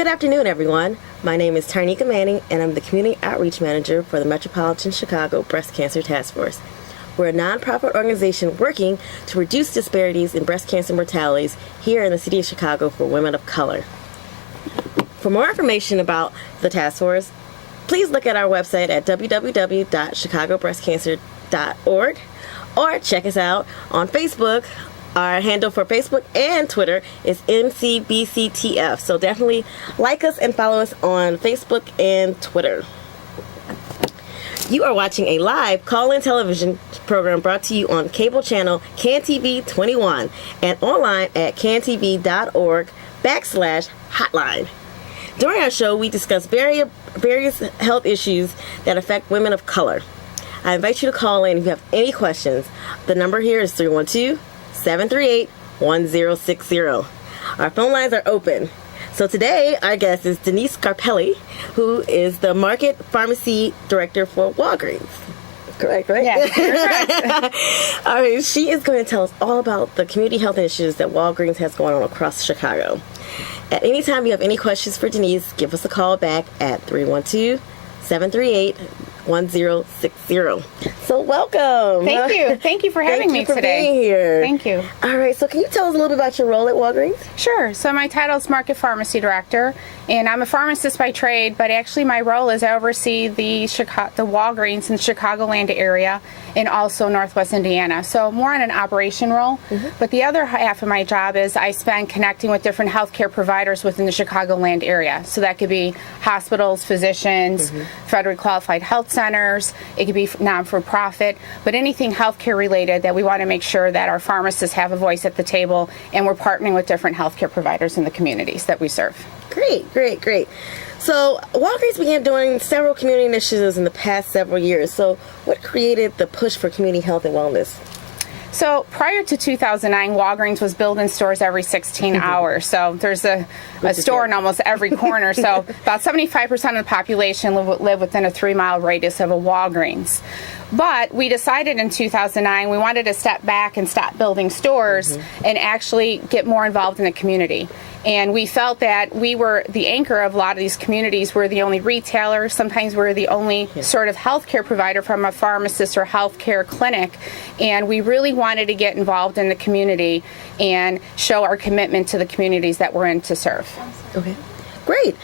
Good afternoon, everyone. My name is Tarnika Manning, and I'm the Community Outreach Manager for the Metropolitan Chicago Breast Cancer Task Force. We're a nonprofit organization working to reduce disparities in breast cancer mortalities here in the city of Chicago for women of color. For more information about the task force, please look at our website at www.chicagobreastcancer.org or check us out on Facebook. Our handle for Facebook and Twitter is MCBCTF. So definitely like us and follow us on Facebook and Twitter. You are watching a live call-in television program brought to you on cable channel CanTV 21 and online at cantv.org/hotline. During our show, we discuss various health issues that affect women of color. I invite you to call in if you have any questions. The number here is 312-738-1060. Our phone lines are open. So today, our guest is Denise Scarpelli, who is the Market Pharmacy Director for Walgreens. Correct, right? Yes, you're correct. All right, she is going to tell us all about the community health initiatives that Walgreens has going on across Chicago. At any time you have any questions for Denise, give us a call back at 312-738-1060. So welcome. Thank you. Thank you for having me today. Thank you for being here. Thank you. All right, so can you tell us a little bit about your role at Walgreens? Sure. So my title is Market Pharmacy Director, and I'm a pharmacist by trade, but actually my role is I oversee the Walgreens in the Chicagoland area and also Northwest Indiana. So more on an operation role. But the other half of my job is I spend connecting with different healthcare providers within the Chicagoland area. So that could be hospitals, physicians, federally qualified health centers. It could be non-for-profit, but anything healthcare related that we want to make sure that our pharmacists have a voice at the table, and we're partnering with different healthcare providers in the communities that we serve. Great, great, great. So Walgreens began doing several community initiatives in the past several years. So what created the push for community health and wellness? So prior to 2009, Walgreens was building stores every 16 hours. So there's a store in almost every corner. So about 75% of the population live within a 3-mile radius of a Walgreens. But we decided in 2009 we wanted to step back and stop building stores and actually get more involved in the community. And we felt that we were the anchor of a lot of these communities. We're the only retailer. Sometimes we're the only sort of healthcare provider from a pharmacist or healthcare clinic. And we really wanted to get involved in the community and show our commitment to the communities that we're in to serve. Okay, great.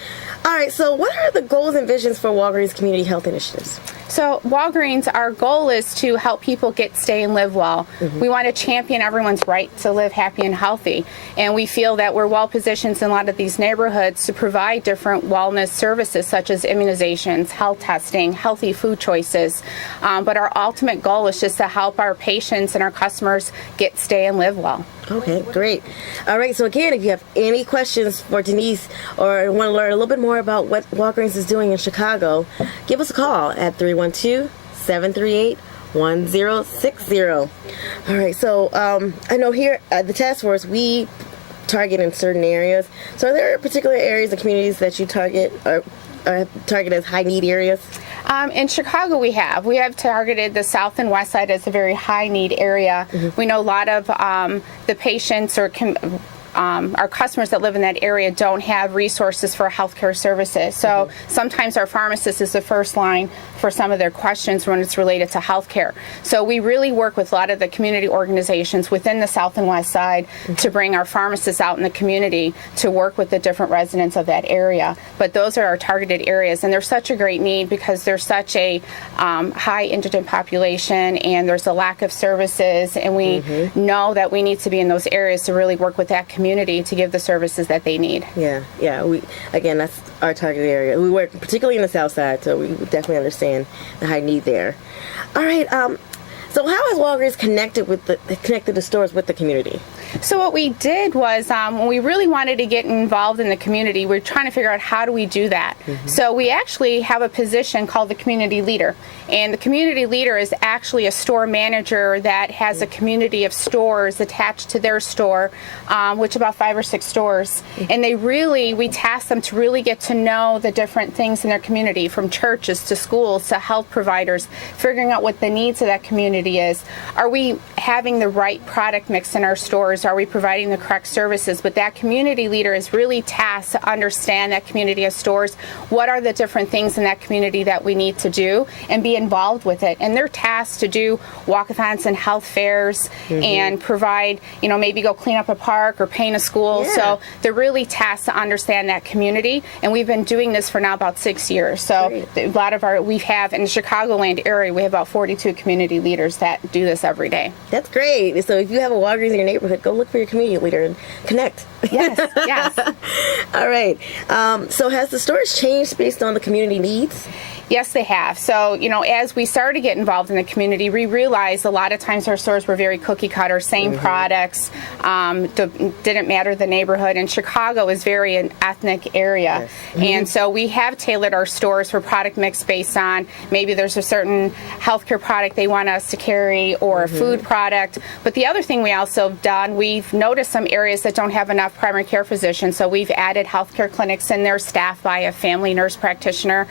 All right, so what are the goals and visions for Walgreens community health initiatives? So Walgreens, our goal is to help people stay and live well. We want to champion everyone's right to live happy and healthy. And we feel that we're well positioned in a lot of these neighborhoods to provide different wellness services such as immunizations, health testing, healthy food choices. But our ultimate goal is just to help our patients and our customers stay and live well. Okay, great. All right, so again, if you have any questions for Denise or want to learn a little bit more about what Walgreens is doing in Chicago, give us a call at 312-738-1060. All right, so I know here at the task force, we target in certain areas. So are there particular areas of communities that you target or target as high-need areas? In Chicago, we have targeted the south and west side as a very high-need area. We know a lot of the patients or our customers that live in that area don't have resources for healthcare services. So sometimes our pharmacist is the first line for some of their questions when it's related to healthcare. So we really work with a lot of the community organizations within the south and west side to bring our pharmacists out in the community to work with the different residents of that area. But those are our targeted areas, and there's such a great need because there's such a high indigent population and there's a lack of services, and we know that we need to be in those areas to really work with that community to give the services that they need. Yeah. Again, that's our target area. We work particularly in the south side, so we definitely understand the high need there. All right. So how has Walgreens connected the stores with the community? So what we did was when we really wanted to get involved in the community, we were trying to figure out how do we do that. So we actually have a position called the community leader. And the community leader is actually a store manager that has a community of stores attached to their store, which about 5 or 6 stores. And we task them to really get to know the different things in their community, from churches to schools to health providers, figuring out what the needs of that community is. Are we having the right product mix in our stores? stores? Are we providing the correct services? But that community leader is really tasked to understand that community of stores. What are the different things in that community that we need to do, and be involved with it? And they're tasked to do walkathons and health fairs and provide, maybe go clean up a park or paint a school. Yeah. So they're really tasked to understand that community. And we've been doing this for now about 6 years. So a lot of we have in the Chicagoland area, we have about 42 community leaders that do this every day. That's great. So if you have a Walgreens in your neighborhood, go look for your community leader and connect. Yes, yes. All right. So has the stores changed based on the community needs? Yes, they have. So, as we started to get involved in the community, we realized a lot of times our stores were very cookie cutter, same products, didn't matter the neighborhood. And Chicago is very an ethnic area. Yes. And so we have tailored our stores for product mix based on maybe there's a certain healthcare product they want us to carry or a food product. But the other thing we also have done, we've noticed some areas that don't have enough primary care physicians. So we've added healthcare clinics in there staffed by a family nurse practitioner.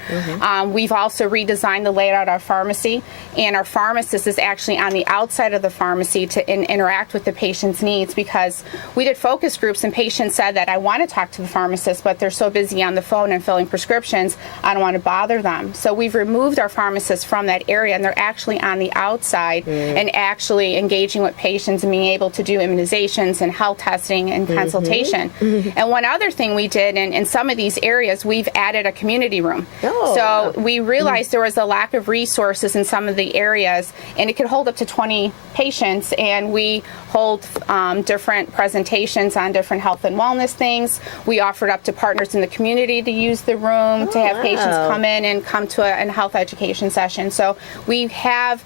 We've also redesigned the layout of our pharmacy, and our pharmacist is actually on the outside of the pharmacy to interact with the patient's needs, because we did focus groups and patients said that I want to talk to the pharmacist, but they're so busy on the phone and filling prescriptions, I don't want to bother them. So we've removed our pharmacists from that area, and they're actually on the outside and actually engaging with patients and being able to do immunizations and health testing and consultation. And one other thing we did in some of these areas, we've added a community room. So we realized there was a lack of resources in some of the areas, and it could hold up to 20 patients, and we hold different presentations on different health and wellness things. We offered up to partners in the community to use the room to have patients come in and come to a health education session. So we have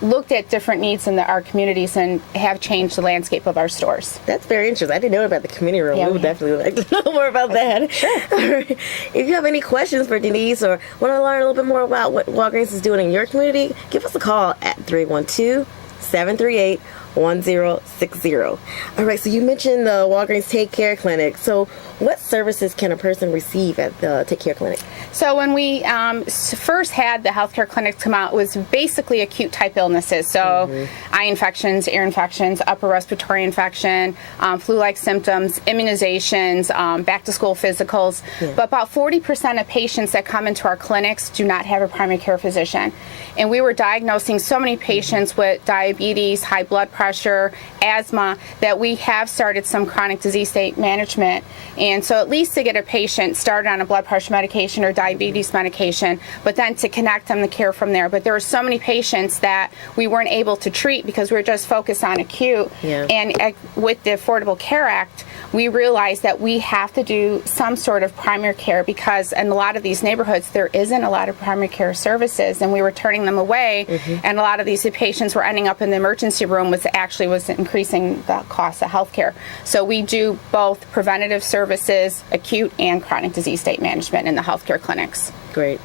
looked at different needs in our communities and have changed the landscape of our stores. That's very interesting. I didn't know about the community room. We would definitely like to know more about that. Sure. All right. If you have any questions for Denise or want to learn a little bit more about what Walgreens is doing in your community, give us a call at 312-738-1060. All right, so you mentioned the Walgreens Take Care Clinic. So what services can a person receive at the Take Care Clinic? So when we first had the healthcare clinics come out, it was basically acute type illnesses. So eye infections, ear infections, upper respiratory infection, flu-like symptoms, immunizations, back to school physicals. But about 40% of patients that come into our clinics do not have a primary care physician. And we were diagnosing so many patients with diabetes, high blood pressure, asthma, that we have started some chronic disease state management. And so at least to get a patient started on a blood pressure medication or diabetes medication, but then to connect them to care from there. But there were so many patients that we weren't able to treat because we were just focused on acute. And with the Affordable Care Act, we realized that we have to do some sort of primary care, because in a lot of these neighborhoods there isn't a lot of primary care services, and we were turning them away, and a lot of these patients were ending up in the emergency room, which actually was increasing the cost of health care. So we do both preventative services, acute and chronic disease state management in the healthcare clinics. Great.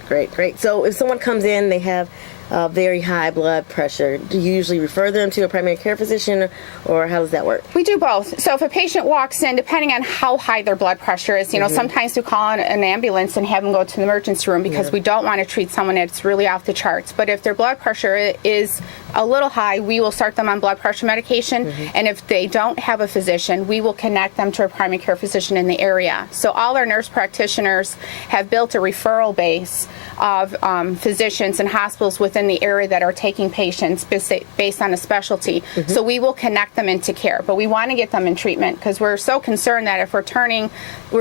So if someone comes in, they have very high blood pressure, do you usually refer them to a primary care physician, or how does that work? We do both. So if a patient walks in, depending on how high their blood pressure is, sometimes we call an ambulance and have them go to the emergency room, because we don't want to treat someone that's really off the charts. But if their blood pressure is a little high, we will start them on blood pressure medication. And if they don't have a physician, we will connect them to a primary care physician in the area. So all our nurse practitioners have built a referral base of physicians and hospitals within the area that are taking patients based on a specialty. So we will connect them into care, but we want to get them in treatment, because we're so concerned that if we're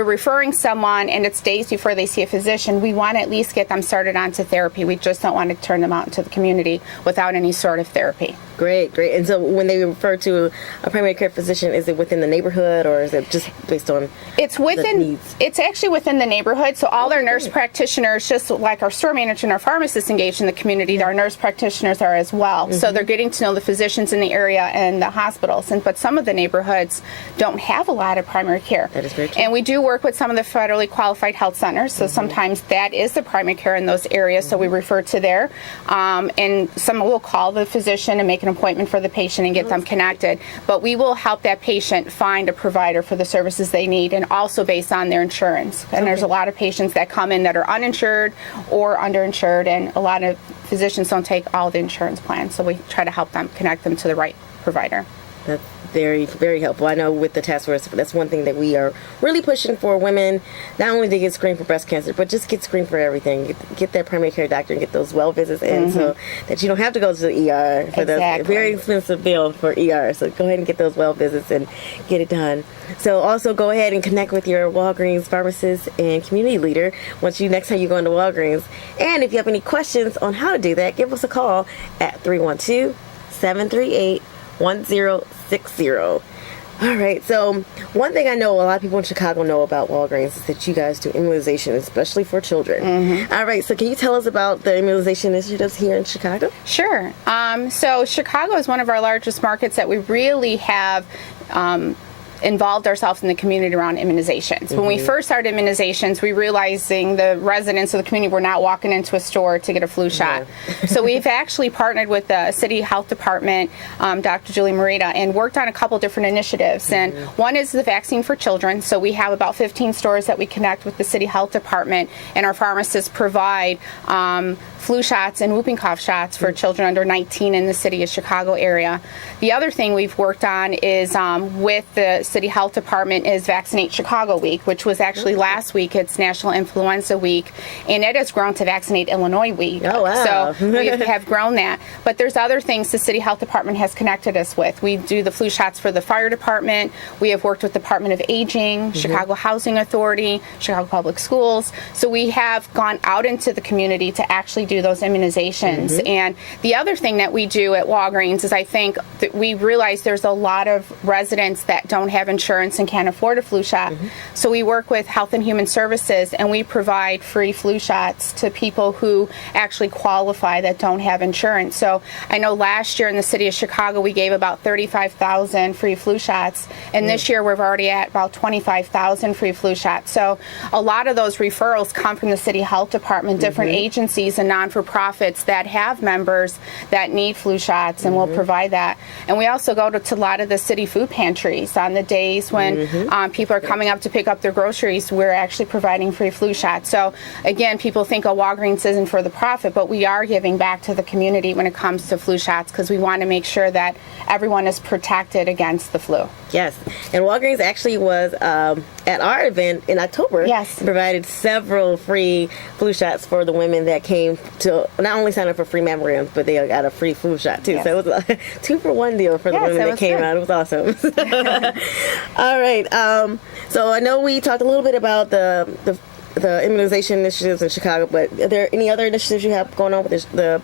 referring someone and it's days before they see a physician, we want to at least get them started onto therapy. We just don't want to turn them out into the community without any sort of therapy. Great. And so when they refer to a primary care physician, is it within the neighborhood, or is it just based on the needs? It's actually within the neighborhood. So all our nurse practitioners, just like our store manager and our pharmacists engaged in the community, our nurse practitioners are as well. So they're getting to know the physicians in the area and the hospitals. But some of the neighborhoods don't have a lot of primary care. That is very true. And we do work with some of the federally qualified health centers. So sometimes that is the primary care in those areas. So we refer to there. And someone will call the physician and make an appointment for the patient and get them connected. But we will help that patient find a provider for the services they need, and also based on their insurance. And there's a lot of patients that come in that are uninsured or underinsured, and a lot of physicians don't take all the insurance plans. So we try to help them, connect them to the right provider. That's very, very helpful. I know with the task force, that's one thing that we are really pushing for women, not only to get screened for breast cancer, but just get screened for everything. Get that primary care doctor and get those well visits in so that you don't have to go to the ER for the very expensive bill for ER. So go ahead and get those well visits and get it done. So also go ahead and connect with your Walgreens pharmacist and community leader next time you go into Walgreens. And if you have any questions on how to do that, give us a call at 312-738-1060. All right, so one thing I know a lot of people in Chicago know about Walgreens is that you guys do immunization, especially for children. All right, so can you tell us about the immunization initiatives here in Chicago? Sure. So Chicago is one of our largest markets that we really have involved ourselves in the community around immunizations. When we first started immunizations, we realizing the residents of the community were not walking into a store to get a flu shot. So we've actually partnered with the City Health Department, Dr. Julie Morita, and worked on a couple different initiatives. And one is the vaccine for children. So we have about 15 stores that we connect with the City Health Department, and our pharmacists provide flu shots and whooping cough shots for children under 19 in the city of Chicago area. The other thing we've worked on is with the City Health Department is Vaccinate Chicago Week, which was actually last week. It's National Influenza Week, and it has grown to Vaccinate Illinois Week. Oh, wow. So we have grown that. But there's other things the City Health Department has connected us with. We do the flu shots for the fire department. We have worked with Department of Aging, Chicago Housing Authority, Chicago Public Schools. So we have gone out into the community to actually do those immunizations. And the other thing that we do at Walgreens is I think that we realize there's a lot of residents that don't have insurance and can't afford a flu shot. So we work with Health and Human Services, and we provide free flu shots to people who actually qualify that don't have insurance. So I know last year in the city of Chicago we gave about 35,000 free flu shots, and this year we're already at about 25,000 free flu shots. So a lot of those referrals come from the City Health Department, different agencies and non-for-profits that have members that need flu shots, and we'll provide that. And we also go to a lot of the city food pantries on the days when people are coming up to pick up their groceries. We're actually providing free flu shots. So again, people think, oh, Walgreens isn't for the profit, but we are giving back to the community when it comes to flu shots because we want to make sure that everyone is protected against the flu. Yes, and Walgreens actually was at our event in October. Yes, provided several free flu shots for the women that came to not only sign up for free mammograms, but they got a free flu shot too. Yes. So it was a 2-for-1 deal for the women that came out. It was awesome. All right. So I know we talked a little bit about the immunization initiatives in Chicago, but are there any other initiatives you have going on with the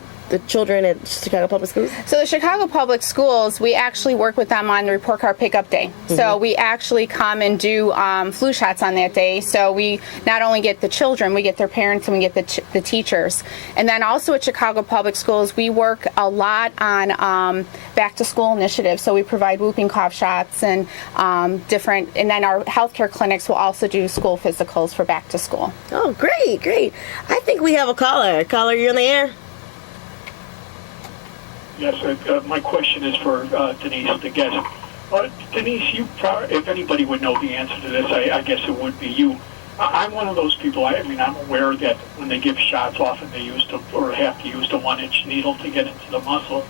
children at Chicago Public Schools? So the Chicago Public Schools, we actually work with them on the report card pickup day. So we actually come and do flu shots on that day. So we not only get the children, we get their parents, and we get the teachers. And then also at Chicago Public Schools, we work a lot on back to school initiatives. So we provide whooping cough shots and different, and then our healthcare clinics will also do school physicals for back to school. Oh, great, great. I think we have a caller. Caller, you on the air? Yes, my question is for Denise, the guest. Denise, if anybody would know the answer to this, I guess it would be you. I'm one of those people, I'm aware that when they give shots, often they have to use the 1-inch needle to get into the muscle.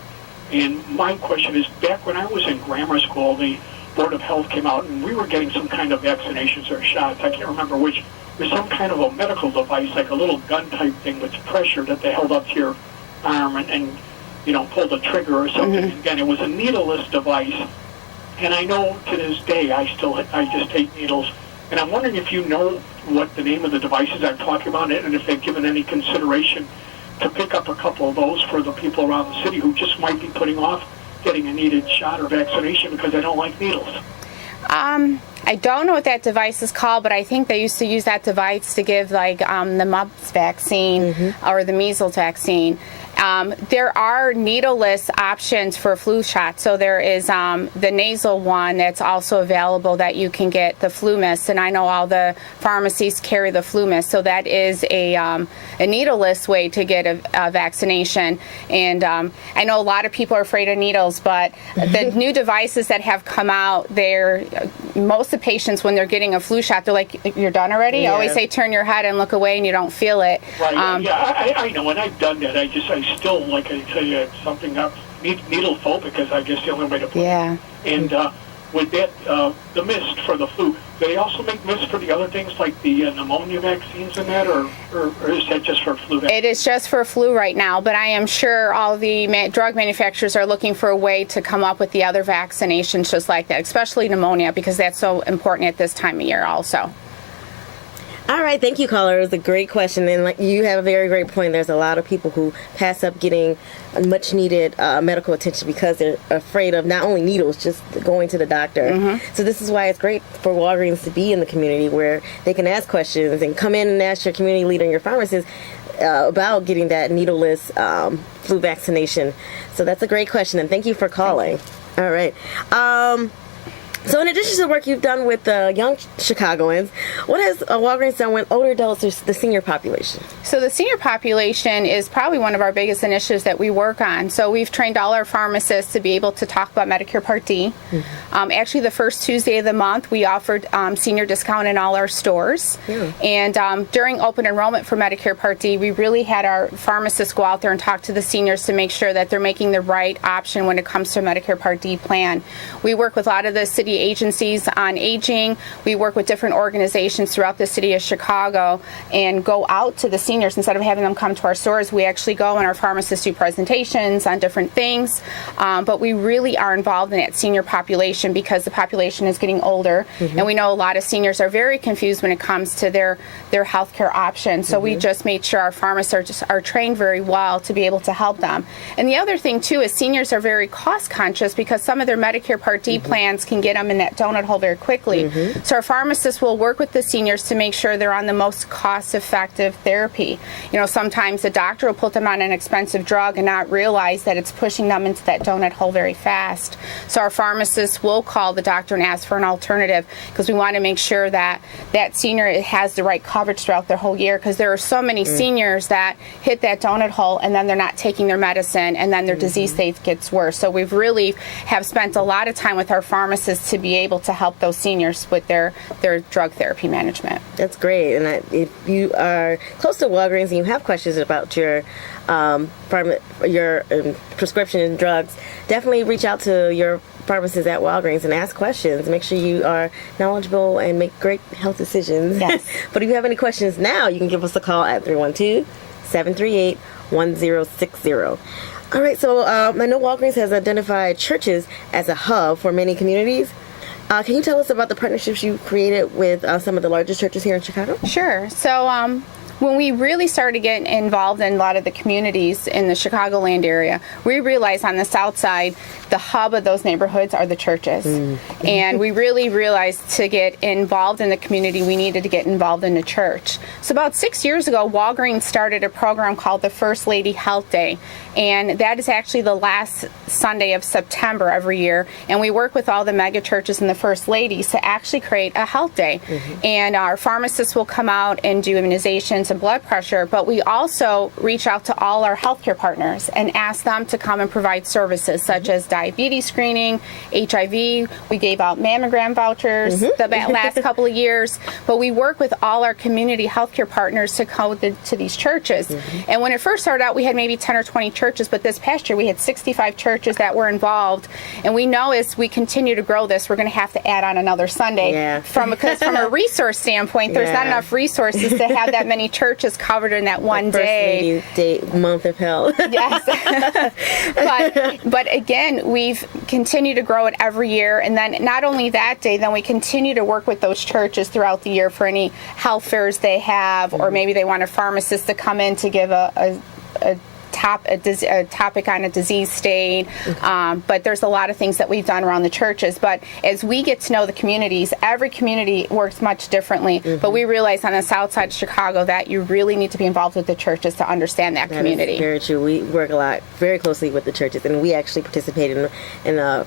And my question is, back when I was in grammar school, the Board of Health came out and we were getting some kind of vaccinations or shots. I can't remember which. There's some kind of a medical device, like a little gun type thing with pressure that they held up to your arm and pull the trigger or something. Again, it was a needleless device, and I know to this day I just take needles. And I'm wondering if you know what the name of the devices I'm talking about, and if they've given any consideration to pick up a couple of those for the people around the city who just might be putting off getting a needed shot or vaccination because they don't like needles. I don't know what that device is called, but I think they used to use that device to give the mumps vaccine or the measles vaccine. There are needleless options for flu shots. So there is the nasal one that's also available that you can get, the flu mist, and I know all the pharmacies carry the flu mist. So that is a needleless way to get a vaccination. And I know a lot of people are afraid of needles, but the new devices that have come out, most of the patients, when they're getting a flu shot, they're like, "You're done already?" I always say, turn your head and look away, and you don't feel it. Right. I know, and I've done that. I still, like I say, something up. needle phobic, is I guess the only way to put Yeah. it. And with that, the mist for the flu, do they also make mist for the other things like the pneumonia vaccines and that, or is that just for flu vaccines? It is just for flu right now, but I am sure all the drug manufacturers are looking for a way to come up with the other vaccinations just like that, especially pneumonia, because that's so important at this time of year also. All right, thank you, caller. It was a great question, and like, you have a very great point. There's a lot of people who pass up getting much needed medical attention because they're afraid of not only needles, just going to the doctor. So this is why it's great for Walgreens to be in the community where they can ask questions and come in and ask your community leader and your pharmacist about getting that needleless flu vaccination. So that's a great question, and thank you for calling. All right. So in addition to the work you've done with young Chicagoans, what has Walgreens done with older adults or the senior population? So the senior population is probably one of our biggest initiatives that we work on. So we've trained all our pharmacists to be able to talk about Medicare Part D. Actually, the first Tuesday of the month, we offered senior discount in all our stores. And during open enrollment for Medicare Part D, we really had our pharmacists go out there and talk to the seniors to make sure that they're making the right option when it comes to a Medicare Part D plan. We work with a lot of the city agencies on aging. We work with different organizations throughout the city of Chicago and go out to the seniors. Instead of having them come to our stores, we actually go and our pharmacists do presentations on different things. But we really are involved in that senior population because the population is getting older. And we know a lot of seniors are very confused when it comes to their health care options. So we just made sure our pharmacists are trained very well to be able to help them. And the other thing, too, is seniors are very cost conscious because some of their Medicare Part D plans can get them in that donut hole very quickly. So our pharmacists will work with the seniors to make sure they're on the most cost-effective therapy. You know, sometimes the doctor will put them on an expensive drug and not realize that it's pushing them into that donut hole very fast. So our pharmacists will call the doctor and ask for an alternative because we want to make sure that that senior has the right coverage throughout their whole year, because there are so many seniors that hit that donut hole and then they're not taking their medicine and then their disease state gets worse. So we've really have spent a lot of time with our pharmacists to be able to help those seniors with their drug therapy management. That's great. And if you are close to Walgreens and you have questions about your prescription and drugs, definitely reach out to your pharmacist at Walgreens and ask questions. Make sure you are knowledgeable and make great health decisions. Yes. But if you have any questions now, you can give us a call at 312-738-1060. All right, so I know Walgreens has identified churches as a hub for many communities. Can you tell us about the partnerships you created with some of the largest churches here in Chicago? Sure. So when we really started getting involved in a lot of the communities in the Chicagoland area, we realized on the south side, the hub of those neighborhoods are the churches. And we really realized to get involved in the community, we needed to get involved in the church. So about 6 years ago, Walgreens started a program called the First Lady Health Day. And that is actually the last Sunday of September every year. And we work with all the mega churches and the First Ladies to actually create a health day. And our pharmacists will come out and do immunizations and blood pressure, but we also reach out to all our healthcare partners and ask them to come and provide services such as diabetes screening, HIV. We gave out mammogram vouchers the last couple of years, but we work with all our community healthcare partners to go to these churches. And when it first started out, we had maybe 10 or 20 churches, but this past year we had 65 churches that were involved. And we know as we continue to grow this, we're going to have to add on another Sunday because from a resource standpoint, there's not enough resources to have that many churches covered in that one day. Month of health. Yes. but again, we've continued to grow it every year. And then not only that day, then we continue to work with those churches throughout the year for any health fairs they have, or maybe they want a pharmacist to come in to give a topic on a disease state. But there's a lot of things that we've done around the churches. But as we get to know the communities, every community works much differently. But we realize on the south side of Chicago that you really need to be involved with the churches to understand that community. Very true. We work very closely with the churches, and we actually participated in a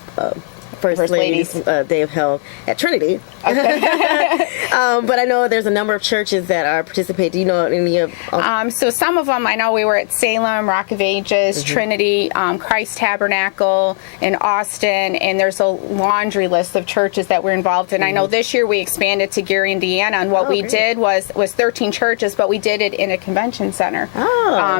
First Ladies Day of Health at Trinity. Okay. But I know there's a number of churches that are participating. Do you know any of? So some of them, I know we were at Salem, Rock of Ages, Trinity, Christ Tabernacle in Austin, and there's a laundry list of churches that we're involved in. I know this year we expanded to Gary, Indiana, and what we did was 13 churches, but we did it in a convention center.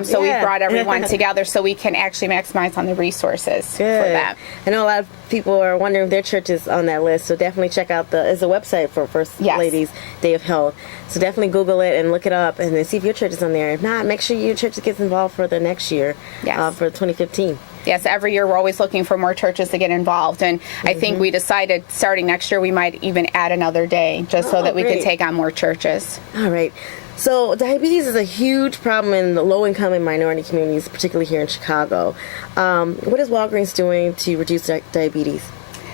So we brought everyone together so we can actually maximize on the resources for that. I know a lot of people are wondering if their church is on that list, so definitely check out there's a website for First Ladies Day of Health. So definitely Google it and look it up and then see if your church is on there. If not, make sure your church gets involved for the next year, for 2015. Yes, every year we're always looking for more churches to get involved, and I think we decided starting next year we might even add another day just so that we can take on more churches. All right. So diabetes is a huge problem in the low-income and minority communities, particularly here in Chicago. What is Walgreens doing to reduce diabetes?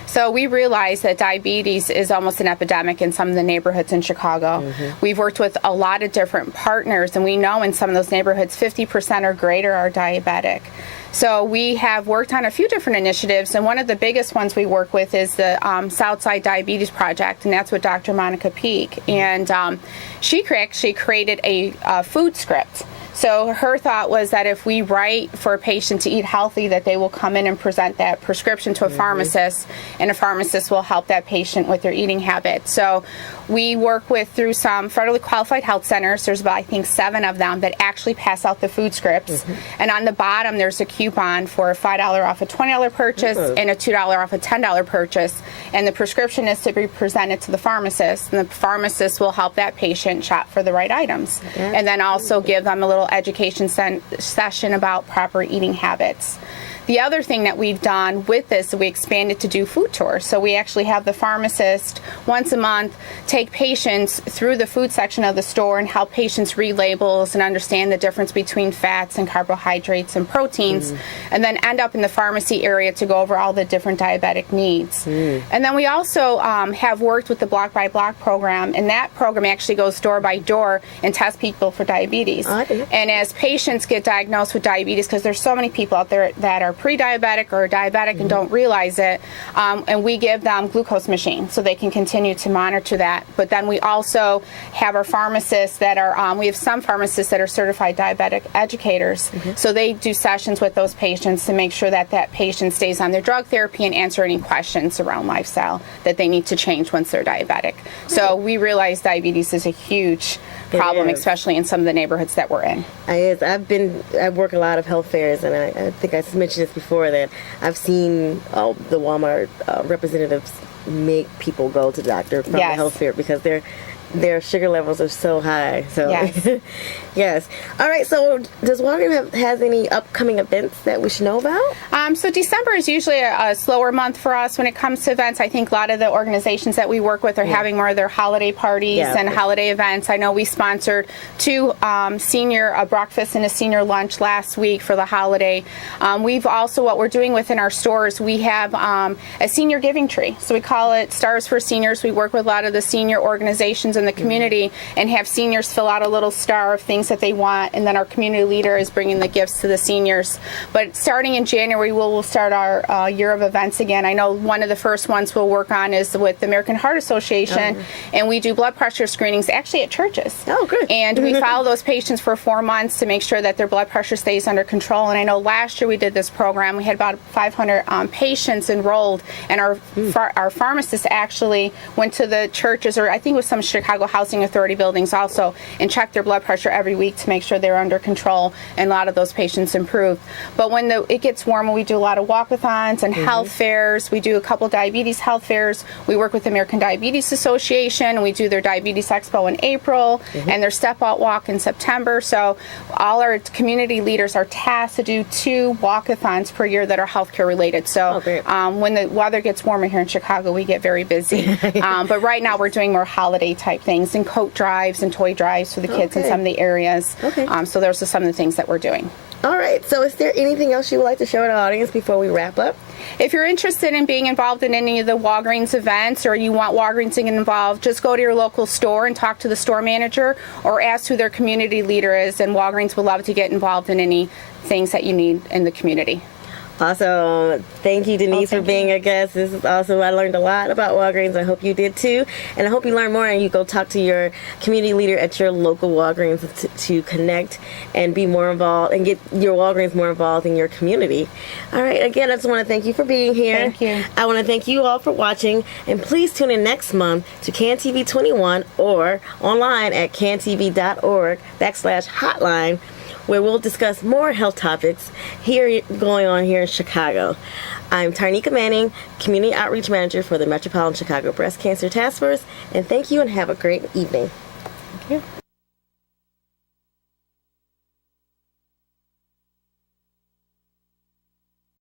So we realize that diabetes is almost an epidemic in some of the neighborhoods in Chicago. We've worked with a lot of different partners, and we know in some of those neighborhoods 50% or greater are diabetic. So we have worked on a few different initiatives, and one of the biggest ones we work with is the Southside Diabetes Project, and that's with Dr. Monica Peak. And she actually created a food script. So her thought was that if we write for a patient to eat healthy, that they will come in and present that prescription to a pharmacist, and a pharmacist will help that patient with their eating habits. So we work through some federally qualified health centers. There's about, I think, 7 of them that actually pass out the food scripts. And on the bottom, there's a coupon for a $5 off a $20 purchase and a $2 off a $10 purchase. And the prescription is to be presented to the pharmacist, and the pharmacist will help that patient shop for the right items. And then also give them a little education session about proper eating habits. The other thing that we've done with this, we expanded to do food tours. So we actually have the pharmacist once a month take patients through the food section of the store and help patients read labels and understand the difference between fats and carbohydrates and proteins, and then end up in the pharmacy area to go over all the different diabetic needs. And then we also have worked with the Block by Block program, and that program actually goes door by door and tests people for diabetes. And as patients get diagnosed with diabetes, because there's so many people out there that are pre-diabetic or diabetic and don't realize it, and we give them glucose machines so they can continue to monitor that. But then we also have our pharmacists that are, we have some pharmacists that are certified diabetic educators, so they do sessions with those patients to make sure that that patient stays on their drug therapy and answer any questions around lifestyle that they need to change once they're diabetic. So we realize diabetes is a huge problem, especially in some of the neighborhoods that we're in. I work a lot of health fairs, and I think I mentioned this before, that I've seen the Walmart representatives make people go to the doctor from the health fair because their sugar levels are so high. So yes. All right. So does Walgreens has any upcoming events that we should know about? So December is usually a slower month for us when it comes to events. I think a lot of the organizations that we work with are having more of their holiday parties and holiday events. I know we sponsored 2 senior breakfasts and a senior lunch last week for the holiday. We've also, what we're doing within our stores, we have a senior giving tree. So we call it Stars for Seniors. We work with a lot of the senior organizations in the community and have seniors fill out a little star of things that they want, and then our community leader is bringing the gifts to the seniors. But starting in January, we'll start our year of events again. I know one of the first ones we'll work on is with the American Heart Association, and we do blood pressure screenings actually at churches. Oh, good. And we follow those patients for 4 months to make sure that their blood pressure stays under control. And I know last year we did this program. We had about 500 patients enrolled, and our pharmacists actually went to the churches, or I think it was some Chicago Housing Authority buildings also, and checked their blood pressure every week to make sure they're under control, and a lot of those patients improved. But when it gets warmer, we do a lot of walkathons and health fairs. We do a couple diabetes health fairs. We work with the American Diabetes Association. We do their Diabetes Expo in April and their Step Out Walk in September. So all our community leaders are tasked to do 2 walkathons per year that are healthcare related. So when the weather gets warmer here in Chicago, we get very busy. But right now we're doing more holiday type things, and coat drives and toy drives for the kids in some of the areas. So those are some of the things that we're doing. All right. So is there anything else you would like to share with our audience before we wrap up? If you're interested in being involved in any of the Walgreens events, or you want Walgreens to get involved, just go to your local store and talk to the store manager, or ask who their community leader is, and Walgreens would love to get involved in any things that you need in the community. Awesome. Thank you, Denise, for being a guest. This is awesome. I learned a lot about Walgreens. I hope you did too. And I hope you learn more and you go talk to your community leader at your local Walgreens to connect and be more involved and get your Walgreens more involved in your community. All right. Again, I just want to thank you for being here. Thank you. I want to thank you all for watching. And please tune in next month to CanTV 21 or online at cantv.org/hotline, where we'll discuss more health topics going on here in Chicago. I'm Tarnika Manning, Community Outreach Manager for the Metropolitan Chicago Breast Cancer Task Force, and thank you and have a great evening. Thank you.